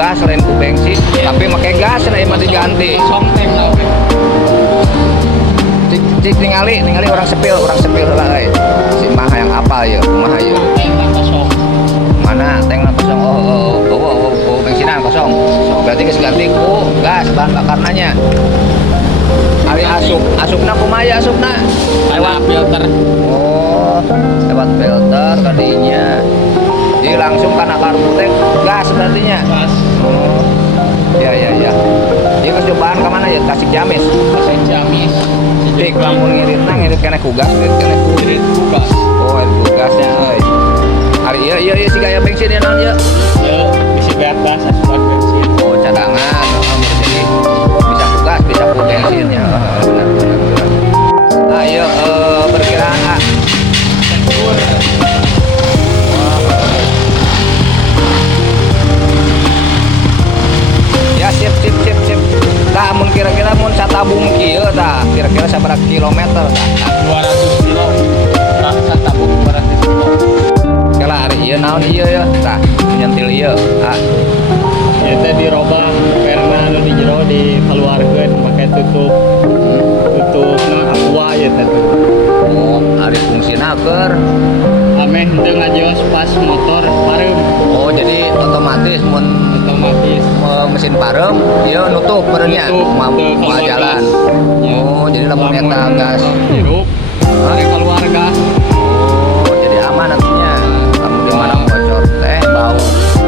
gas lain ku bensin, tapi make gas lain mah diganti. Cik ningali orang sepil heula euy. Si mah yang apal ya, kumaha ya? Mana tank kosong. Oh, bensinan kosong. Berarti geus ganti ku gas bahan bakar nanya. Ari asupna kumaha ya asupna? Lewat filter. Oh, lewat filter kadinya. Jadi langsung karena kartu teh gas berartinya. Gas. Oh. Ya. Jadi percobaan ke mana ya? Tasik Ciamis. Tasik Ciamis. Dik lamun ngirit kena ku gas, ngirit ku gas. Oh, itu gasnya euy. Ari iya si gaya bensin ya naon ya? Ya, isi gas asupan bensin. Oh, cadangan. Jadi bisa ku gas, bisa ku bensinnya. Benar. Ayo perkiraan A. Ya sip. Tah mun kira-kira mun satabung kieu tah, kira-kira sabaraha kilometer tah? 200 kilo. Rasa tabung 200 kilo. Kala ari ieu naon ieu ya tah nyentil ieu. Ya teh dirobah karena anu di jero dikeluarkeun make tutup aqua ya teh. Oh, ari fungsina keur Ameh henteu ngajeos pas motor parem. oh jadi otomatis mun Otomatis mesin parem ieu nutup beureunya mau jalan. Oh, jadi lamun eta gas hirup keluar gas. oh jadi aman nantinya. Lamun di mana bocor teh bau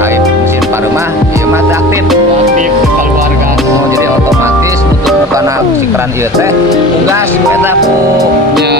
air mesin parem mah ieu mah teu aktif. Aktif keluar gas. Oh, jadi otomatis nutup karena si keran ieu teh ku gas eta ku Ya